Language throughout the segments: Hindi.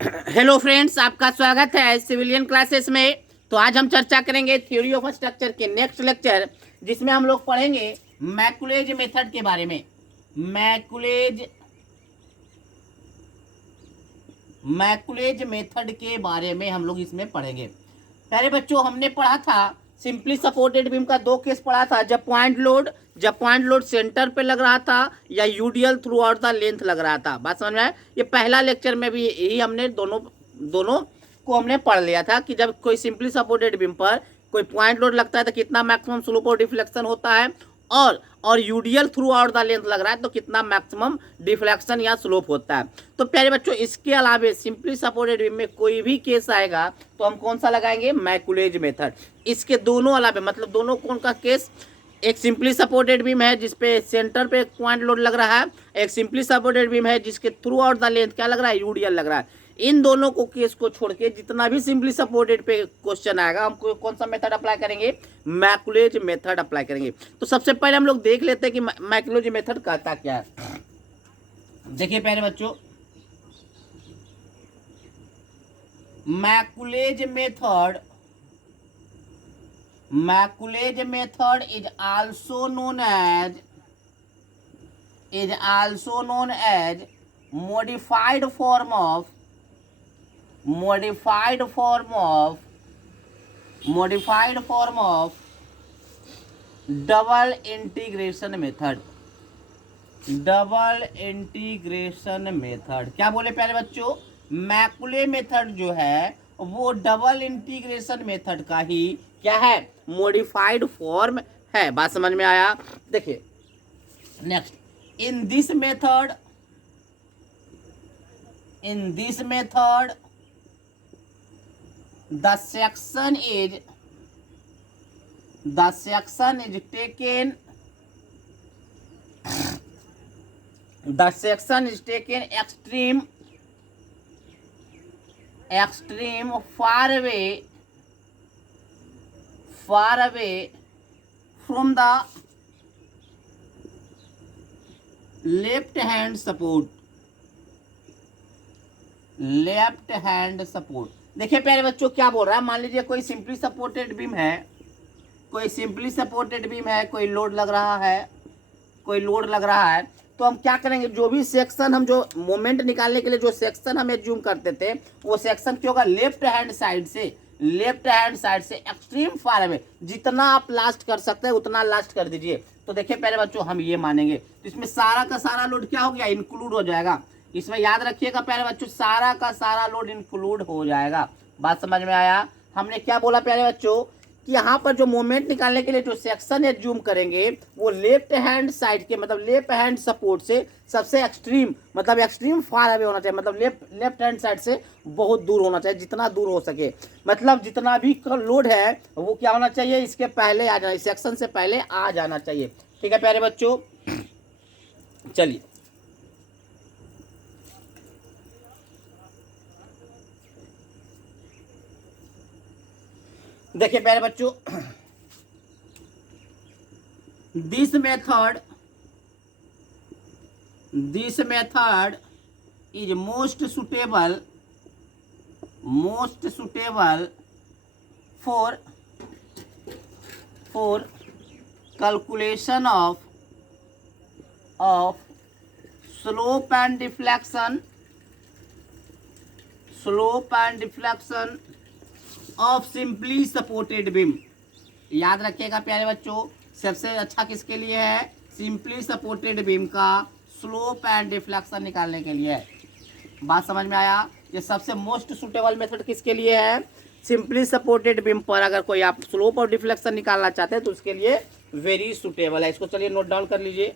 हेलो फ्रेंड्स, आपका स्वागत है सिविलियन क्लासेस में। तो आज हम चर्चा करेंगे थ्योरी ऑफ स्ट्रक्चर के नेक्स्ट लेक्चर, जिसमें हम लोग पढ़ेंगे मैकुलेज मेथड के बारे में। मैकुलेज मेथड के बारे में हम लोग इसमें पढ़ेंगे। पहले बच्चों हमने पढ़ा था सिंपली सपोर्टेड बीम का दो केस पढ़ा था। जब पॉइंट लोड सेंटर पे लग रहा था या UDL through out the length लग रहा था। बात समझ में आया? ये पहला लेक्चर में भी यही हमने दोनों को हमने पढ़ लिया था कि जब कोई सिंपली सपोर्टेड बीम पर कोई पॉइंट लोड लगता है तो कितना मैक्सिमम स्लोप और डिफ्लेक्शन होता है, और UDL through out the length लग रहा है तो कितना मैक्सिमम डिफ्लेक्शन या स्लोप होता है। तो प्यारे बच्चों, इसके अलावा सिंपली सपोर्टेड बीम में कोई भी केस आएगा तो हम कौन सा लगाएंगे? मैकुलेज मेथड। इसके दोनों अलावा मतलब दोनों कौन का केस? एक सिंपली सपोर्टेड बीम है जिसपे सेंटर पे एक पॉइंट लोड लग रहा है, एक सिंपली सपोर्टेड बीम है जिसके थ्रू आउट द लेंथ क्या लग रहा है? यूडीएल लग रहा है। इन दोनों को केस को छोड़ के जितना भी सिंपली सपोर्टेड पे क्वेश्चन आएगा हम कौन सा मेथड अप्लाई करेंगे? मैकुलेज मेथड अप्लाई करेंगे। तो सबसे पहले हम लोग देख लेते हैं कि मैकुलेज मेथड कहता क्या है। देखिए प्यारे बच्चों, Macaulay's method is also known as modified form of double integration method. क्या बोले प्यारे बच्चों? मैकुले मेथड जो है वो डबल इंटीग्रेशन मेथड का ही क्या है? मॉडिफाइड फॉर्म है। बात समझ में आया? देखिए next, in this method the section is taken extreme far away from the left hand support। देखिए प्यारे बच्चों क्या बोल रहा है। मान लीजिए कोई सिंपली सपोर्टेड बीम है, कोई लोड लग रहा है, तो हम क्या करेंगे? जो भी सेक्शन हम जो मोमेंट निकालने के लिए जो सेक्शन हम एज्यूम करते थे वो सेक्शन क्या होगा? लेफ्ट हैंड साइड से एक्सट्रीम फार अवे, जितना आप लास्ट कर सकते हैं उतना लास्ट कर दीजिए। तो देखिए प्यारे बच्चों हम ये मानेंगे तो इसमें सारा का सारा लोड क्या हो गया? इंक्लूड हो जाएगा। इसमें याद रखिएगा प्यारे बच्चों, सारा का सारा लोड इंक्लूड हो जाएगा। बात समझ में आया? हमने क्या बोला प्यारे बच्चों कि यहाँ पर जो मोमेंट निकालने के लिए जो सेक्शन एज्यूम करेंगे वो लेफ्ट हैंड साइड के मतलब लेफ्ट हैंड सपोर्ट से सबसे एक्सट्रीम फार अवे होना चाहिए। मतलब लेफ्ट हैंड साइड से बहुत दूर होना चाहिए, जितना दूर हो सके। मतलब जितना भी लोड है वो क्या होना चाहिए? इसके पहले आ जाना, सेक्शन से पहले आ जाना चाहिए। ठीक है प्यारे बच्चों, चलिए देखिए प्यारे बच्चों, this method is most suitable for calculation of slope and deflection of simply supported beam. याद रखिएगा प्यारे बच्चों, सबसे अच्छा किसके लिए है? सिंपली सपोर्टेड बीम का स्लोप एंड डिफ्लेक्शन निकालने के लिए है। बात समझ में आया? ये सबसे मोस्ट सुटेबल मेथड किसके लिए है? सिंपली सपोर्टेड बीम पर अगर कोई आप स्लोप और डिफ्लेक्शन निकालना चाहते हैं तो उसके लिए वेरी सुटेबल है। इसको चलिए नोट डाउन कर लीजिए।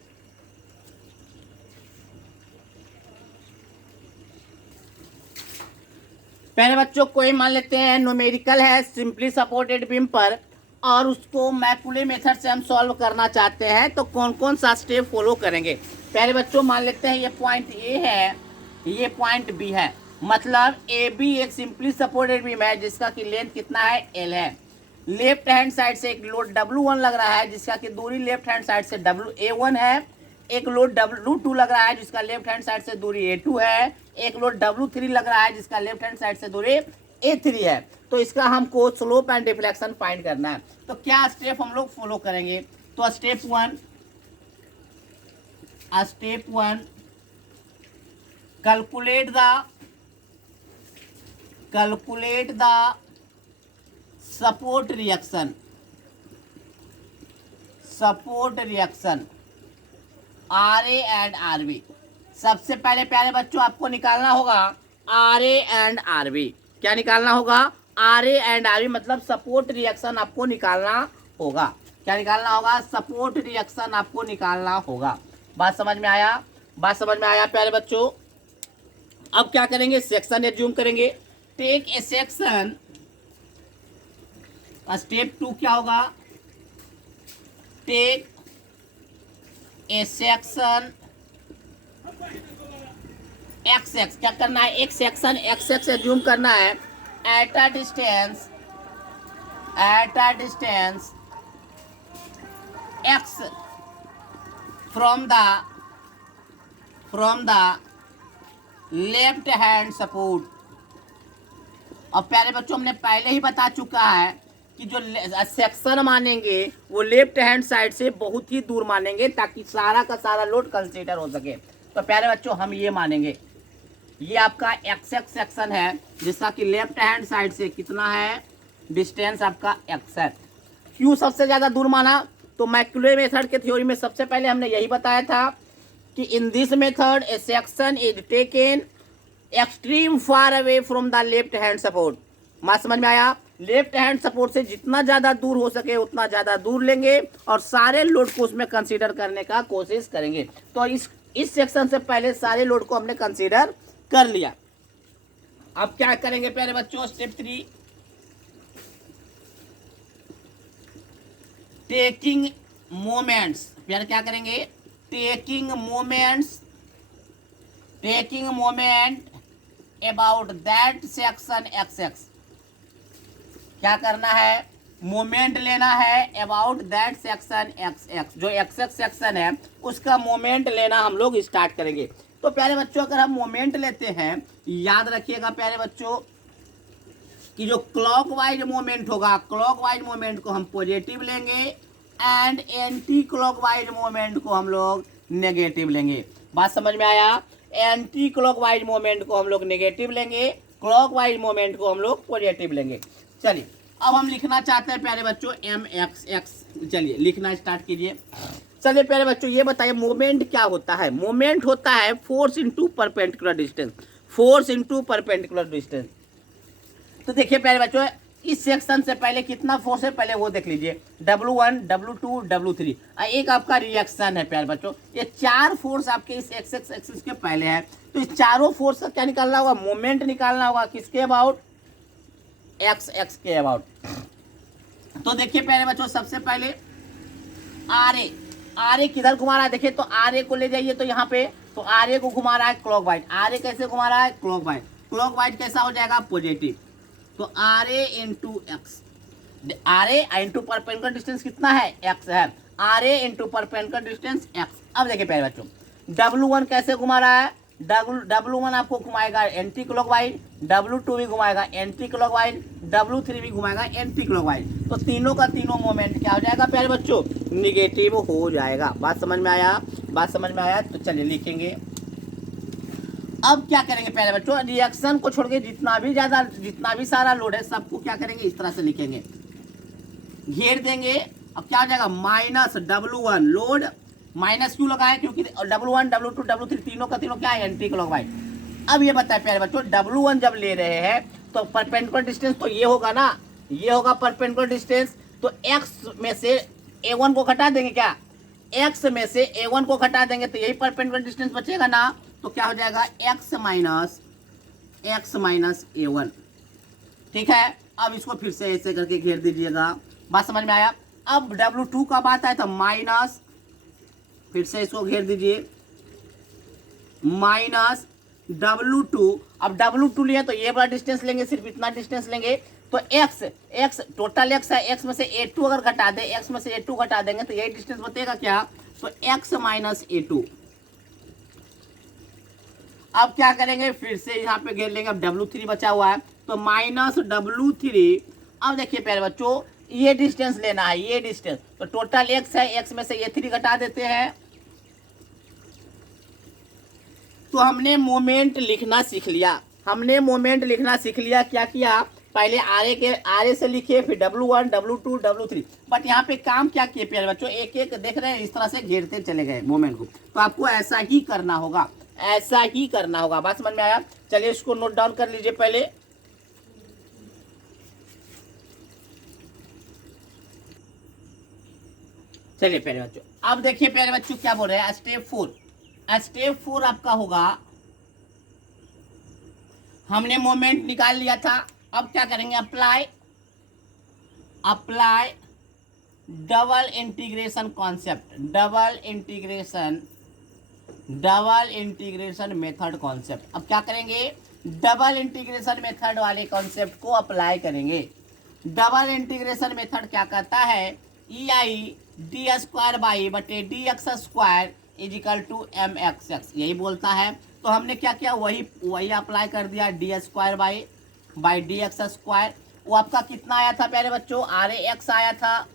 पहले बच्चों कोई मान लेते हैं न्यूमेरिकल है सिंपली सपोर्टेड बीम पर और उसको मैकुले मेथड से हम सॉल्व करना चाहते हैं तो कौन कौन सा स्टेप फॉलो करेंगे? पहले बच्चों मान लेते हैं ये पॉइंट ए है, ये पॉइंट बी है। मतलब ए बी एक सिंपली सपोर्टेड बीम है जिसका कि लेंथ कितना है? एल है। लेफ्ट हैंड साइड से एक लोड W1 लग रहा है जिसका कि दूरी लेफ्ट हैंड साइड से WA1 है। एक लोड W2 लग रहा है जिसका लेफ्ट हैंड साइड से दूरी A2 है, एक लोड W3 लग रहा है जिसका लेफ्ट हैंड साइड से दूरी A3 है। तो इसका हमको स्लोप एंड डिफ्लेक्शन फाइंड करना है। तो क्या स्टेप हम लोग फॉलो करेंगे? तो step one calculate the support reaction RA and RB। सबसे पहले प्यारे बच्चों आपको निकालना होगा RA एंड RB। क्या निकालना होगा? RA एंड RB मतलब सपोर्ट रिएक्शन आपको निकालना होगा। क्या निकालना होगा? सपोर्ट रिएक्शन आपको निकालना होगा। बात समझ में आया? बात समझ में आया प्यारे बच्चों? अब क्या करेंगे? सेक्शन एज्यूम करेंगे। Take a section. स्टेप 2 क्या होगा? Take a section XX। क्या करना है? एक सेक्शन XX एज्यूम करना है at a distance X from the left hand support. और प्यारे बच्चों हमने पहले ही बता चुका है कि जो सेक्शन मानेंगे वो लेफ्ट हैंड साइड से बहुत ही दूर मानेंगे ताकि सारा का सारा लोड कंसीडर हो सके। तो प्यारे बच्चों हम ये मानेंगे, ये आपका XX सेक्शन है जिसका कि लेफ्ट हैंड साइड से कितना है डिस्टेंस आपका X है। क्यों सबसे ज़्यादा दूर माना? तो मैक्यूले मेथड के थ्योरी में सबसे पहले हमने यही बताया था कि in this method A section is taken extreme far away from the left hand support. बात समझ में आया? लेफ्ट हैंड सपोर्ट से जितना ज़्यादा दूर हो सके उतना ज़्यादा दूर लेंगे और सारे लोड को उसमें कंसीडर करने का कोशिश करेंगे। तो इस सेक्शन से पहले सारे लोड को हमने कंसीडर कर लिया। अब क्या करेंगे प्यारे बच्चों? Step 3 taking moments. प्यारे क्या करेंगे? Taking moment about that section XX। क्या करना है? मोमेंट लेना है अबाउट दैट सेक्शन XX। जो XX सेक्शन है उसका मोमेंट लेना हम लोग स्टार्ट करेंगे। तो प्यारे बच्चों अगर हम मोमेंट लेते हैं, याद रखिएगा प्यारे बच्चों कि जो क्लॉकवाइज मोमेंट होगा, क्लॉकवाइज मोमेंट को हम पॉजिटिव लेंगे एंड एंटी क्लॉकवाइज मोमेंट को हम लोग नेगेटिव लेंगे। बात समझ में आया? एंटी क्लॉकवाइज मोमेंट को हम लोग नेगेटिव लेंगे, क्लॉकवाइज मोमेंट को हम लोग पॉजिटिव लेंगे। चलिए अब हम लिखना चाहते हैं प्यारे बच्चों MXX। चलिए लिखना स्टार्ट कीजिए। चलिए प्यारे बच्चों ये बताइए मोमेंट क्या होता है? मोमेंट होता है force into perpendicular distance. Force into perpendicular distance. तो देखिए प्यारे बच्चों इस सेक्शन से पहले कितना फोर्स है पहले वो देख लीजिए। W1 W2 W3 एक आपका रिएक्शन है प्यारे बच्चों। ये 4 फोर्स आपके इस XX एक्सिस के पहले है। तो इस चारों फोर्स का क्या निकालना होगा? मोमेंट निकालना होगा। किसके अबाउट? XX के अबाउट। तो देखिए प्यारे बच्चों सबसे पहले RA किधर घुमा रहा है? देखिए तो RA को ले जाइए तो यहाँ पे तो RA को घुमा रहा है क्लॉकवाइज। RA कैसे घुमा रहा है? क्लॉकवाइज। क्लॉकवाइज कैसा हो जाएगा? पॉजिटिव। तो RA into x. RA into perpendicular distance कितना है? X है। RA into perpendicular distance X। अब देखिए प्यारे बच्चों W1 कैसे घुमा रहा है? W1 आपको घुमाएगा एंटी क्लॉकवाइज, W2 भी घुमाएगा एंटी क्लॉकवाइज, W3 भी घुमाएगा एंटी क्लॉकवाइज। तो तीनों का तीनों मोमेंट क्या हो जाएगा प्यारे बच्चों? निगेटिव हो जाएगा। बात समझ में आया? बात समझ में आया? तो चलिए लिखेंगे। अब क्या करेंगे प्यारे बच्चों? रिएक्शन को छोड़ के जितना भी सारा लोड है सबको क्या करेंगे? इस तरह से लिखेंगे, घेर देंगे। अब क्या हो जाएगा? Minus W1 load. माइनस क्यों लगाए? क्योंकि W1 W2 W3 तीनों का तीनों क्या है? Anti clockwise. अब ये बताए प्यारे बच्चों W1 जब ले रहे हैं तो परपेंडिकुलर डिस्टेंस तो ये होगा ना, ये होगा परपेंडिकुलर डिस्टेंस। तो X में से A1 को घटा देंगे। क्या? X में से A1 को घटा देंगे तो यही परपेंडिकुलर डिस्टेंस बचेगा ना। तो क्या हो जाएगा? X minus A1। ठीक है। अब इसको फिर से ऐसे करके घेर दीजिएगा। बात समझ में आया? अब W2 का बात आया तो माइनस, फिर से इसको घेर दीजिए, माइनस W2। अब W2 लिया तो ये बड़ा डिस्टेंस लेंगे, सिर्फ इतना डिस्टेंस लेंगे। तो X टोटल X है, X में से A2 अगर घटा दे, X में से A2 घटा देंगे तो यही डिस्टेंस बचेगा क्या? सो x माइनस A2। अब क्या करेंगे, फिर से यहाँ पे घेर लेंगे। अब W3 बचा हुआ है तो माइनस W3। अब देखिए प्यारे बच्चों, ये डिस्टेंस लेना है, ये डिस्टेंस। तो टोटल x है, x में से ये 3 घटा देते हैं। तो हमने मोमेंट लिखना सीख लिया, हमने मोमेंट लिखना सीख लिया। क्या किया, पहले आरे से लिखे, फिर W1 W2 W3। बट यहाँ पे काम क्या किए प्यारे बच्चों, एक एक देख रहे हैं, इस तरह से घेरते चले गए मोमेंट को। तो आपको ऐसा ही करना होगा, ऐसा ही करना होगा। बात समझ में आया? चलिए इसको नोट डाउन कर लीजिए पहले। चलिए प्यारे बच्चों, अब देखिए प्यारे बच्चों क्या बोल रहे हैं, स्टेप 4। स्टेप 4 आपका होगा, हमने मोमेंट निकाल लिया था। अब क्या करेंगे, apply double integration concept, double integration method concept. अब क्या करेंगे, डबल इंटीग्रेशन मेथड वाले कॉन्सेप्ट को अप्लाई करेंगे। डबल इंटीग्रेशन मेथड क्या कहता है, EI d² बाई बटे dx² इजिकल टू mxx, यही बोलता है। तो हमने क्या किया, वही अप्लाई कर दिया, d² बाई dx²। वो आपका कितना आया था प्यारे बच्चों, RAX आया था,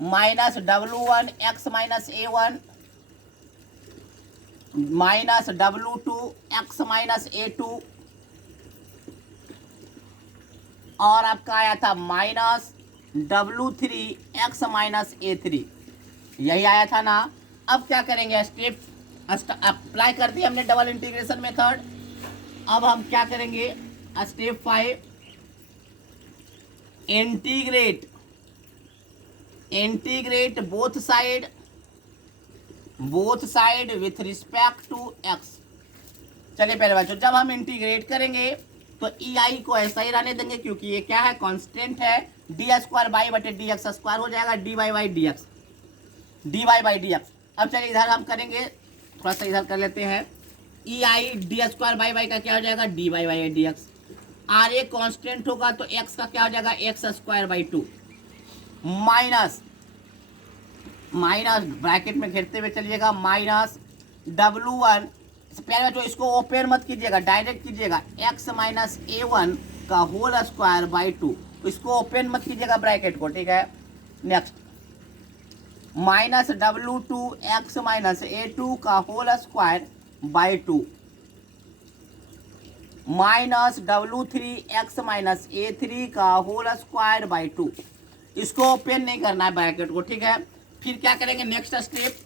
minus W1 x minus A1 minus W2 x minus A2, और आपका आया था minus W3 x minus A3, यही आया था ना। अब क्या करेंगे, स्टेप अप्लाई कर दिया हमने डबल इंटीग्रेशन मेथड। अब हम क्या करेंगे, step 5, integrate both side with respect to x। चलिए पहले बच्चों, जब हम इंटीग्रेट करेंगे तो EI को ऐसा ही रहने देंगे, क्योंकि ये क्या है, कांस्टेंट है। d² बाई बटे dx² हो जाएगा, dy बाई dx। अब चलिए इधर हम करेंगे, थोड़ा सा इधर कर लेते हैं। EI d² बाई का क्या हो जाएगा, dy by dx। RA constant होगा तो x का क्या हो जाएगा, x² बाई 2 माइनस ब्रैकेट में घेरते हुए चलिएगा, माइनस W1। प्यारे बच्चों इसको ओपन मत कीजिएगा, डायरेक्ट कीजिएगा, x माइनस A1 का होल स्क्वायर बाई 2। इसको ओपन मत कीजिएगा ब्रैकेट को, ठीक है। Next, minus W2 x minus A2 का whole square by 2 minus W3 x minus A3 का होल स्क्वायर बाई 2। इसको ओपन नहीं करना है ब्रैकेट को, ठीक है। फिर क्या करेंगे, नेक्स्ट स्टेप,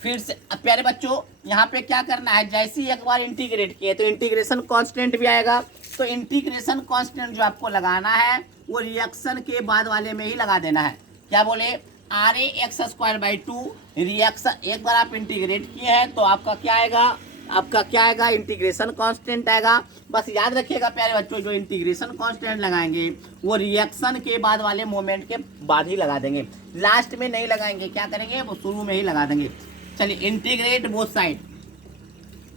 फिर से प्यारे बच्चों यहाँ पे क्या करना है, जैसे ही एक बार इंटीग्रेट किए तो इंटीग्रेशन कांस्टेंट भी आएगा। तो इंटीग्रेशन कांस्टेंट जो आपको लगाना है वो रिएक्शन के बाद वाले में ही लगा देना है। क्या बोले, RAX² बाई 2 रिएक्शन, एक बार आप इंटीग्रेट किए हैं तो आपका क्या आएगा, इंटीग्रेशन कांस्टेंट आएगा। बस याद रखिएगा प्यारे बच्चों, जो इंटीग्रेशन कांस्टेंट लगाएंगे वो रिएक्शन के बाद वाले मोमेंट के बाद ही लगा देंगे, लास्ट में नहीं लगाएंगे। क्या करेंगे, वो शुरू में ही लगा देंगे। चलिए, integrate both side,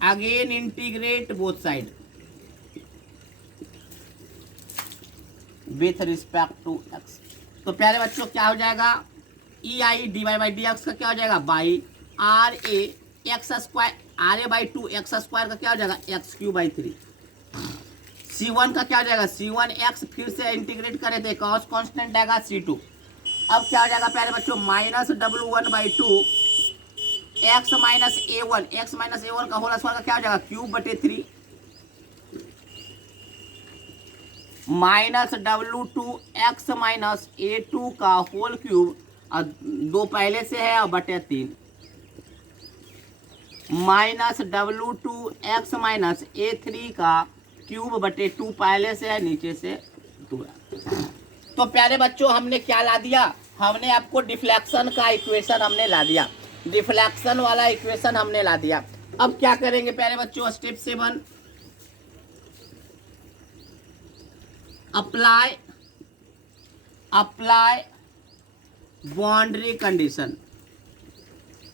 again integrate both side with respect to x। तो प्यारे बच्चों क्या हो जाएगा, EI dy बाई dx का क्या हो जाएगा, बाई RA बाई 2 x² का क्या हो जाएगा, x³ बाई 3। C1 का क्या हो जाएगा, C1x, फिर से इंटीग्रेट करें तो कॉस कांस्टेंट आएगा C2। अब क्या हो जाएगा प्यारे बच्चों, minus W1 by 2 x minus A1 का होल स्क्वायर का क्या हो जाएगा, क्यूब बटे 3 minus W2 x minus A2 का होल क्यूब, और 2 पहले से है और बटे 3 minus W2 x minus A3 का क्यूब बटे 2 पहले से है, नीचे से 2। तो प्यारे बच्चों हमने क्या ला दिया, हमने आपको डिफ्लेक्शन का इक्वेशन हमने ला दिया, डिफ्लेक्शन वाला इक्वेशन हमने ला दिया। अब क्या करेंगे प्यारे बच्चों, step 7, apply boundary condition,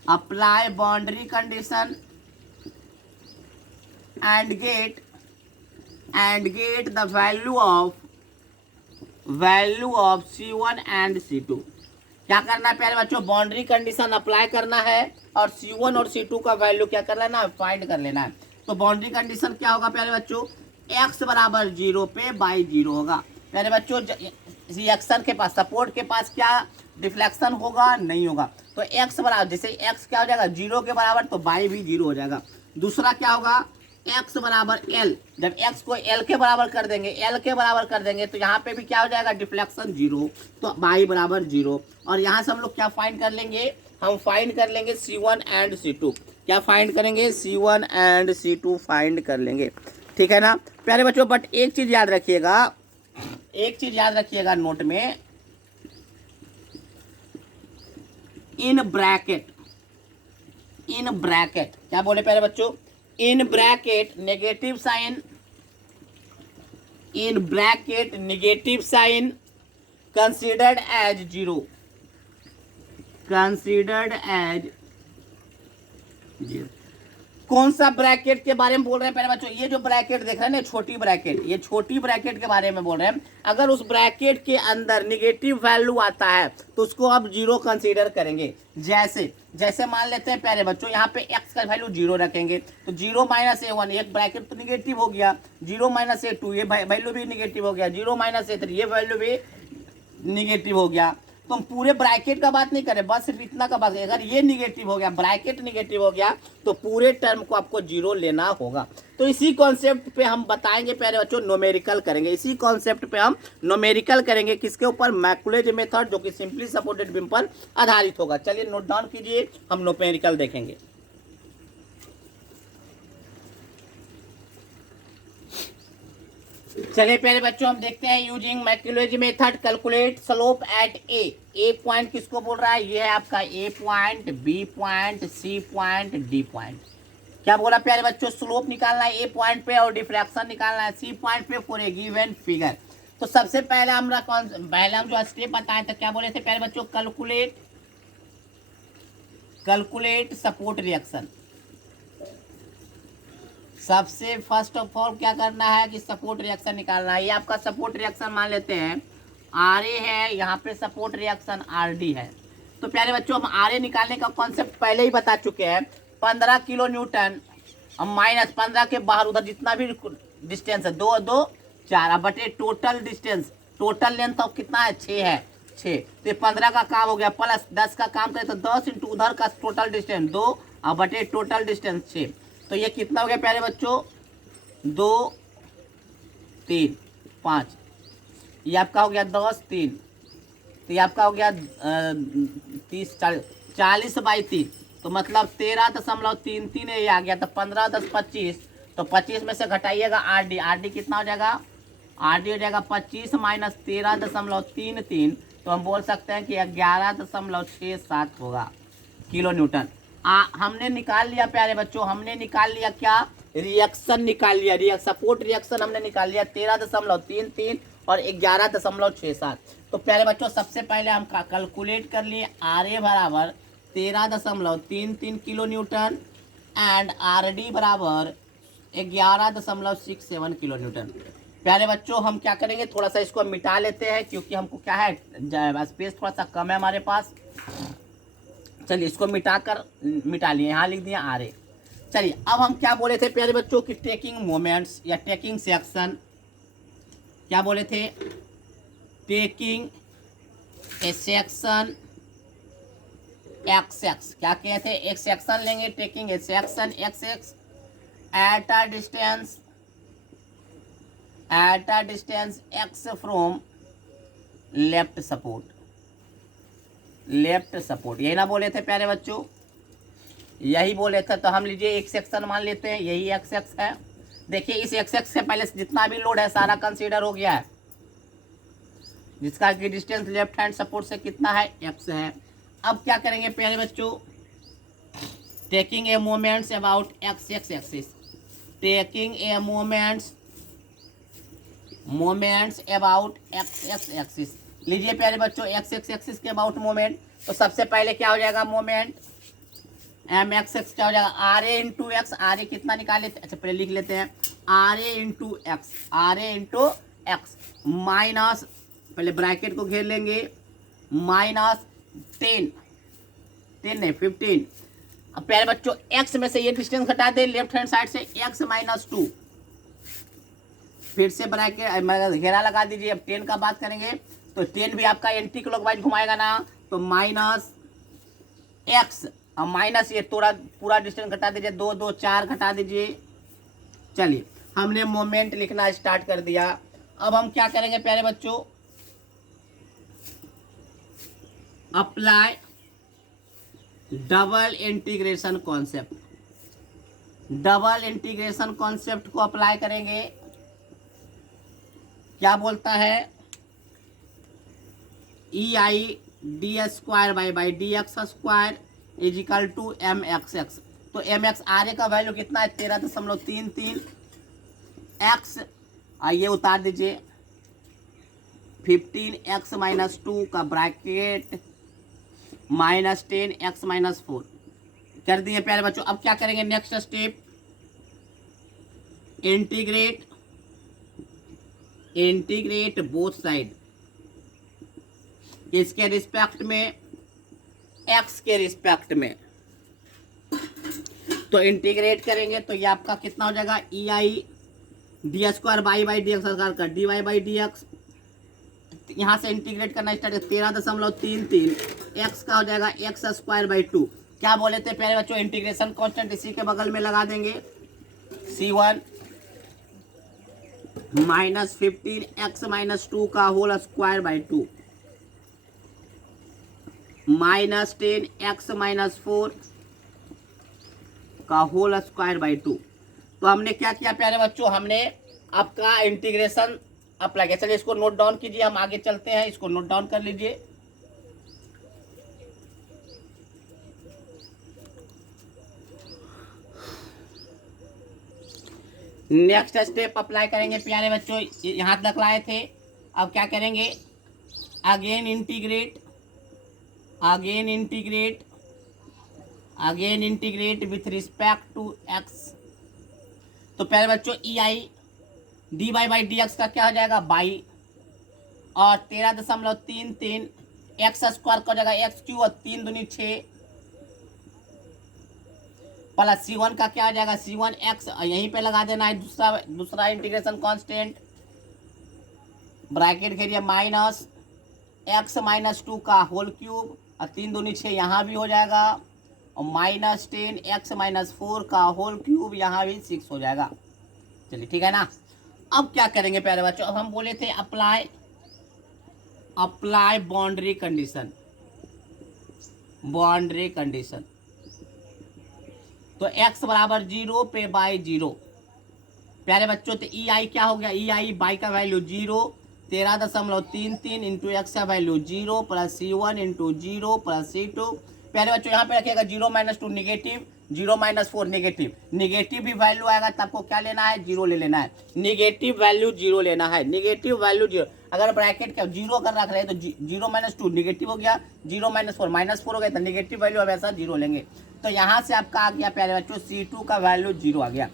apply boundary condition and get the value of value of C1 and C2। क्या करना है प्यारे बच्चों, बाउंड्री कंडीशन अप्लाई करना है और C1 और C2 का वैल्यू क्या कर लेना है, फाइंड कर लेना है। तो बाउंड्री कंडीशन क्या होगा प्यारे बच्चों, x बराबर 0 पे बाई 0 होगा। प्यारे बच्चों रिएक्शन के पास, सपोर्ट के पास क्या डिफ्लेक्शन होगा, नहीं होगा। तो x बराबर, जैसे x क्या हो जाएगा 0 के बराबर, तो बाई भी 0 हो जाएगा। दूसरा क्या होगा, x बराबर l, जब x को l के बराबर कर देंगे, l के बराबर कर देंगे तो यहाँ पे भी क्या हो जाएगा, डिफ्लेक्शन 0, तो बाई बराबर 0। और यहाँ से हम लोग क्या फाइंड कर लेंगे, हम फाइंड कर लेंगे C1 एंड C2। क्या फाइंड करेंगे, C1 एंड C2 फाइंड कर लेंगे, ठीक है ना प्यारे बच्चों। बट एक चीज याद रखिएगा, एक चीज याद रखिएगा नोट में, इन ब्रैकेट, इन ब्रैकेट क्या बोले प्यारे बच्चों, in bracket negative sign, in bracket negative sign considered as 0, considered as 0। कौन सा ब्रैकेट के बारे में बोल रहे हैं पहले बच्चों, ये जो ब्रैकेट देख रहे हैं ना, छोटी ब्रैकेट, ये छोटी ब्रैकेट के बारे में बोल रहे हैं। अगर उस ब्रैकेट के अंदर निगेटिव वैल्यू आता है तो उसको आप 0 कंसीडर करेंगे। जैसे जैसे मान लेते हैं प्यारे बच्चों, यहाँ पे x का वैल्यू 0 रखेंगे तो 0 माइनस A1, एक ब्रैकेट तो निगेटिव हो गया, 0 माइनस A2 ये वैल्यू भी निगेटिव हो गया, 0 माइनस A3 ये वैल्यू भी निगेटिव हो गया। तो हम पूरे ब्रैकेट का बात नहीं करें, बस सिर्फ इतना का बात करें। अगर ये निगेटिव हो गया, ब्रैकेट निगेटिव हो गया, तो पूरे टर्म को आपको 0 लेना होगा। तो इसी कॉन्सेप्ट पे हम बताएंगे प्यारे बच्चों, न्यूमेरिकल करेंगे। इसी कॉन्सेप्ट पे हम न्यूमेरिकल करेंगे, किसके ऊपर, मैकुलेज मेथड, जो कि सिंपली सपोर्टेड बीम पर आधारित होगा। चलिए नोट डाउन कीजिए, हम न्यूमेरिकल देखेंगे। चलिए प्यारे बच्चों हम देखते हैं, using Macaulay's method calculate slope at a point किसको बोल रहा है, ये है आपका A point, B point, C point, D point. क्या बोला प्यारे बच्चों, स्लोप निकालना है ए पॉइंट पे और डिफ्रैक्शन निकालना है सी पॉइंट पे फॉर ए गिवन फिगर। तो सबसे पहले हम जो स्टेप बताए थे, क्या बोले थे प्यारे बच्चों, कैलकुलेट सपोर्ट रिएक्शन। सबसे फर्स्ट ऑफ ऑल क्या करना है कि सपोर्ट रिएक्शन निकालना है। ये आपका सपोर्ट रिएक्शन मान लेते हैं RA है, यहाँ पे सपोर्ट रिएक्शन RD है। तो प्यारे बच्चों हम RA निकालने का कॉन्सेप्ट पहले ही बता चुके हैं। 15 किलो न्यूटन माइनस 15 के बाहर उधर जितना भी डिस्टेंस है, 2 2 4, अब बटे total distance, total length of कितना है, 6 है, 6। तो 15 का काम हो गया, प्लस 10 का काम करें तो 10 इंटू उधर का टोटल डिस्टेंस 2, अब बटे टोटल डिस्टेंस 6। तो ये कितना हो गया प्यारे बच्चों, 2 3 5, ये आपका हो गया 10 3, तो ये आपका हो गया 30 40 बाई 3, तो मतलब 13.33 ये आ गया। तो 15 10 25, तो 25 में से घटाइएगा RD कितना हो जाएगा, RD हो जाएगा 25 माइनस 13.33, तो हम बोल सकते हैं कि 11.67 होगा किलो न्यूटन। हमने निकाल लिया प्यारे बच्चों, हमने निकाल लिया क्या, रिएक्शन निकाल लिया, सपोर्ट रिएक्शन हमने निकाल लिया 13.33 और 11.67। तो प्यारे बच्चों सबसे पहले हम कैलकुलेट कर लिए RA बराबर 13.33 किलो न्यूटन एंड RD बराबर 11.67 किलो न्यूटन। प्यारे बच्चों हम क्या करेंगे, थोड़ा सा इसको मिटा लेते हैं, क्योंकि हमको क्या है, स्पेस थोड़ा सा कम है हमारे पास। चलिए इसको मिटा लिए, यहाँ लिख दिया RA। चलिए अब हम क्या बोले थे प्यारे बच्चों कि टेकिंग मोमेंट्स या टेकिंग सेक्शन, क्या बोले थे, टेकिंग ए सेक्शन XX, क्या कहे थे, एक सेक्शन लेंगे, taking a section XX at a distance X from left support, यही ना बोले थे प्यारे बच्चों, यही बोले थे। तो हम लीजिए एक सेक्शन मान लेते हैं, यही XX है। देखिए इस XX से पहले जितना भी लोड है सारा कंसीडर हो गया है, जिसका कि डिस्टेंस लेफ्ट हैंड सपोर्ट से कितना है, X है। अब क्या करेंगे प्यारे बच्चों, taking a moment's about XX axis, taking a moment's about XX axis. लीजिए प्यारे बच्चों XX एक्सिस के अबाउट मोमेंट, तो सबसे पहले क्या हो जाएगा मोमेंट MXX क्या हो जाएगा, RA इंटू एक्स, RA कितना निकाले थे, अच्छा पहले लिख लेते हैं, RA इंटू एक्स माइनस पहले ब्रैकेट को घेर लेंगे, -10, 10 नहीं 15। अब प्यारे बच्चों x में से ये डिस्टेंस घटा दे लेफ्ट हैंड साइड से, x -2, फिर से ब्रैकेट घेरा लगा दीजिए। अब 10 का बात करेंगे तो 10 भी आपका एंटी क्लॉकवाइज घुमाएगा ना, तो -x, अब माइनस ये थोड़ा पूरा डिस्टेंस घटा दीजिए, 2 2 4 घटा दीजिए। चलिए हमने मोमेंट लिखना स्टार्ट कर दिया। अब हम क्या करेंगे प्यारे बच्चों, apply double integration concept. Double integration concept को अप्लाई करेंगे। क्या बोलता है, EI d² is equal to mxx। तो mx आर का वैल्यू कितना है, 13.33 x, आइए उतार दीजिए 15x -2 का ब्रैकेट -10x -4 कर दिए प्यारे बच्चों। अब क्या करेंगे, next step, integrate both side, इसके रिस्पेक्ट में, x के रिस्पेक्ट में। तो इंटीग्रेट करेंगे तो ये आपका कितना हो जाएगा, EI d² का dy/dx। यहाँ से इंटीग्रेट करना स्टार्ट, 13.33 x का हो जाएगा x²/2। क्या बोले थे प्यारे बच्चों, इंटीग्रेशन कांस्टेंट इसी के बगल में लगा देंगे, C1 -15x -2 का होल स्क्वायर/2 -10x -4 का होल स्क्वायर/2। तो हमने क्या किया प्यारे बच्चों, हमने आपका इंटीग्रेशन अप्लाई किया। चलिए इसको नोट डाउन कीजिए, हम आगे चलते हैं, इसको नोट डाउन कर लीजिए। नेक्स्ट स्टेप अप्लाई करेंगे प्यारे बच्चों, यहाँ तक लाए थे। अब क्या करेंगे, again integrate with respect to x। तो प्यारे बच्चों EI dy/dx का क्या हो जाएगा, बाई, और 13.33 x² का हो जाएगा x³ और 3 दूनी 6 प्लस C1 का क्या हो जाएगा, C1x, यहीं पे लगा देना है दूसरा इंटीग्रेशन कांस्टेंट, ब्रैकेट घेरिए -x -2 का होल क्यूब और 3 दूनी 6 यहाँ भी हो जाएगा, और -10x -4 का होल क्यूब यहाँ भी 6 हो जाएगा। चलिए ठीक है ना। अब क्या करेंगे प्यारे बच्चों, अब हम बोले थे अप्लाई बाउंड्री कंडीशन। तो x बराबर 0 पे बाई 0 प्यारे बच्चों। तो EI क्या हो गया, EI बाई का वैल्यू 0, 13.33 इंटू एक्स का value 0 plus C1 into 0 plus C2। प्यारे बच्चों यहाँ पे रखिएगा 0 -2 निगेटिव, 0 -4 निगेटिव भी वैल्यू आएगा तो आपको क्या लेना है, 0 ले लेना है। निगेटिव वैल्यू 0 लेना है, निगेटिव वैल्यू 0। अगर ब्रैकेट का 0 अगर रख रहे हैं तो 0 -2 निगेटिव हो गया, 0 -4 -4 हो गया, तो निगेटिव वैल्यू हमेशा 0 लेंगे। तो यहाँ से आपका आ गया प्यारे बच्चों C2 का वैल्यू 0 आ गया।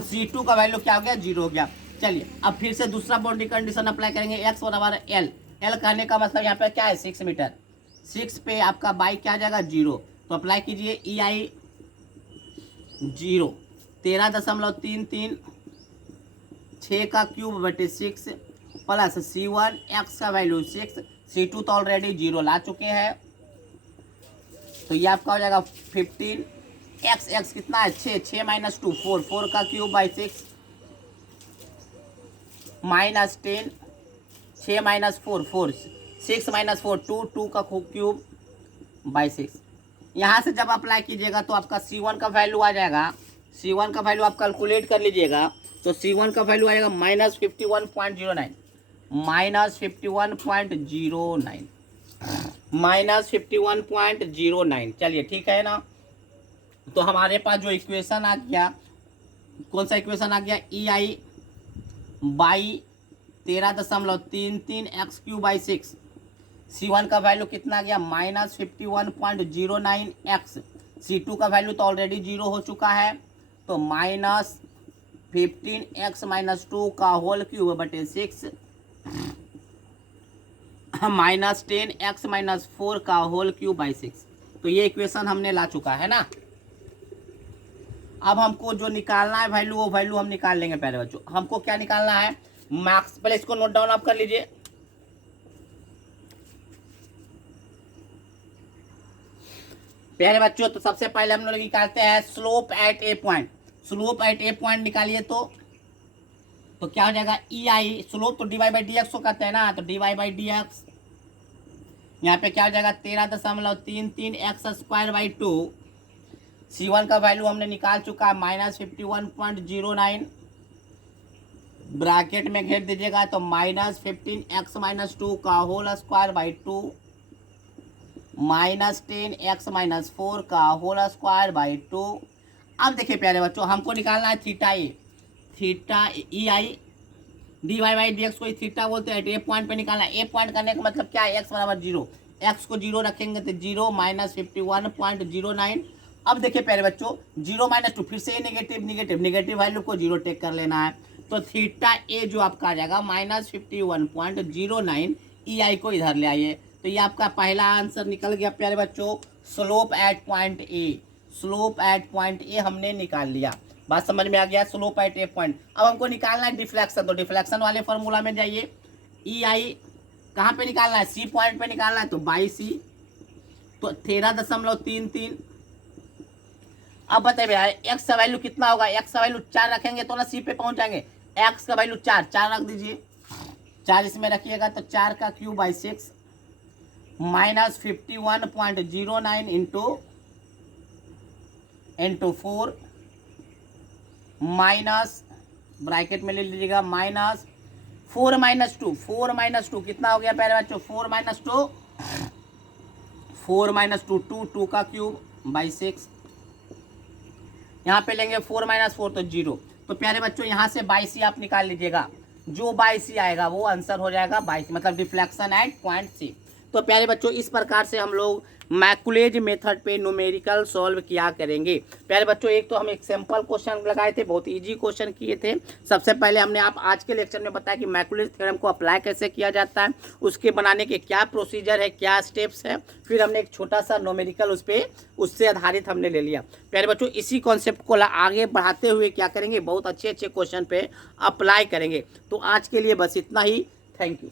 C2 का वैल्यू क्या हो गया, 0 हो गया। चलिए अब फिर से दूसरा बाउंड्री कंडीशन अप्लाई करेंगे, x बराबर L। L कहने का मतलब यहाँ पे क्या है, 6 मीटर। 6 पे आपका बाई क्या आ जाएगा, 0। तो अप्लाई कीजिए EI 0, 13.33 6 का क्यूब बटे 6 प्लस C1 x का वैल्यू 6, C2 तो ऑलरेडी 0 ला चुके हैं। तो ये आपका हो जाएगा 15 x कितना है, 6 -2 4 का क्यूब बाई 6 -10 6 -4 4 6 -4 2 का क्यूब बाई 6। यहाँ से जब अप्लाई कीजिएगा तो आपका C1 का वैल्यू आ जाएगा, C1 का वैल्यू आप कैलकुलेट कर लीजिएगा। तो C1 का वैल्यू आ जाएगा -51.09 -51.09। चलिए ठीक है ना। तो हमारे पास जो इक्वेशन आ गया, कौन सा इक्वेशन आ गया, EI by 13.33 x³ by 6। C1 का वैल्यू कितना आ गया, -51.09 x। C2 का वैल्यू तो ऑलरेडी 0 हो चुका है, तो -15x -2 का होल क्यूब बटे 6 -10x-4 का होल क्यूब बाई 6। तो ये इक्वेशन हमने ला चुका है ना। अब हमको जो निकालना है वैल्यू, वो वैल्यू हम निकाल लेंगे। प्यारे बच्चों हमको क्या निकालना है, मार्क्स। पहले इसको नोट डाउन आप कर लीजिए। प्यारे बच्चों तो सबसे पहले हम लोग निकालते हैं slope at a point. Slope at a point निकालिए तो क्या हो जाएगा, ई आई। स्लोप तो dy बाई डी एक्स को कहते हैं ना, तो dy बाई डी एक्स यहाँ पे क्या हो जाएगा 13.33 एक्स स्क्वायर बाई 2। C1 का वैल्यू हमने निकाल चुका है -51.09। ब्रैकेट में घेर दीजिएगा तो -15x-2 का होल स्क्वायर बाई 2 -10x-4 का होल स्क्वायर बाई 2। अब देखिए प्यारे बच्चों हमको निकालना है theta A. Theta E I dy by D x को थीटा बोलते हैं। ए पॉइंट पे निकालना है। ए पॉइंट करने का मतलब क्या है, x बराबर 0। x को 0 रखेंगे तो 0 -51.09। अब देखिए प्यारे बच्चों 0 -2 फिर से नेगेटिव वैल्यू को 0 टेक कर लेना है। तो थीटा ए जो आपका आ जाएगा -51.09। ई आई को इधर ले आइए तो ये आपका पहला आंसर निकल गया प्यारे बच्चों। Slope eight point A, slope eight point A हमने निकाल लिया। बात समझ में आ गया, स्लोप एट ए पॉइंट। अब हमको निकालना है डिफ्लेक्शन। तो डिफ्लेक्शन वाले फॉर्मूला में जाइए। ई आई कहाँ पे निकालना है, सी पॉइंट पे निकालना है तो बाई सी, तो 13.33। अब बताइए भैया एक्स का वैल्यू कितना होगा, एक्स का वैल्यू 4 रखेंगे तो ना सी पे पहुंच जाएंगे। एक्स का वैल्यू 4 रख दीजिए, 4 इसमें रखिएगा तो 4 का cube by 6 -51.09 into 4 minus bracket में ले लीजिएगा -4 -2 कितना हो गया प्यारे बच्चों, 4 -2 2 का क्यूब बाई 6। यहाँ पे लेंगे 4 -4 तो 0। तो प्यारे बच्चों यहाँ से बाई सी आप निकाल लीजिएगा। जो बाई सी आएगा वो आंसर हो जाएगा बाई सी, मतलब डिफ्लेक्शन एट पॉइंट सी। तो प्यारे बच्चों इस प्रकार से हम लोग मैकुलेज मेथड पे न्यूमेरिकल सॉल्व किया करेंगे। प्यारे बच्चों एक तो हम एक सिंपल क्वेश्चन लगाए थे, बहुत इजी क्वेश्चन किए थे। सबसे पहले हमने आप आज के लेक्चर में बताया कि मैकुलेज थ्योरम को अप्लाई कैसे किया जाता है, उसके बनाने के क्या प्रोसीजर है, क्या स्टेप्स है। फिर हमने एक छोटा सा न्यूमेरिकल उससे आधारित हमने ले लिया। प्यारे बच्चों इसी कॉन्सेप्ट को आगे बढ़ाते हुए क्या करेंगे, बहुत अच्छे क्वेश्चन पे अप्लाई करेंगे। तो आज के लिए बस इतना ही। Thank you.